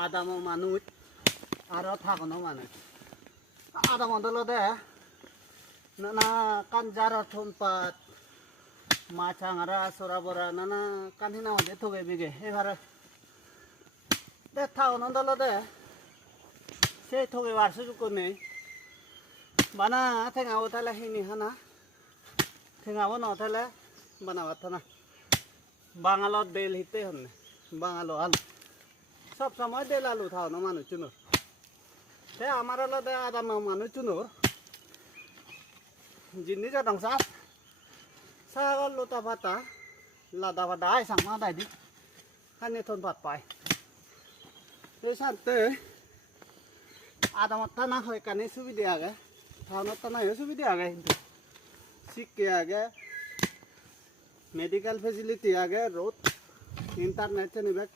আদামো মানুষ আর থাকনো মানুষ আদাম দে নানা কানজার থমপাত মাছাঙারা সরাবরা নানা কানহিনা মধ্যে থগে বিগে এবারে দে থাকনো দে সেই থগে বারসু কোনে বানা ঠেঙাবো তাহলে হিনি হানা ঠেঙাবো ন তাহলে বানাবাত না বাঙালত দেল হিতে হন বাঙালো আলু সব সময় দেল আলু থাকনো মানুষ চুনোর সে আমার আলাদা আদাম মানুষ চুনোর জিনিস দং সাগর লতা পাতা লাদা পাতা আই সাংমা দাই দি খানি থন ভাত পায় এই সাথে আদামত থানা হয় কানে সুবিধা আগে থাউনত থানা হয় সুবিধা আগে কিন্তু শিক্ষা আগে মেডিকেল ফেসিলিটি আগে রোড ইন্টারনেট নিবেক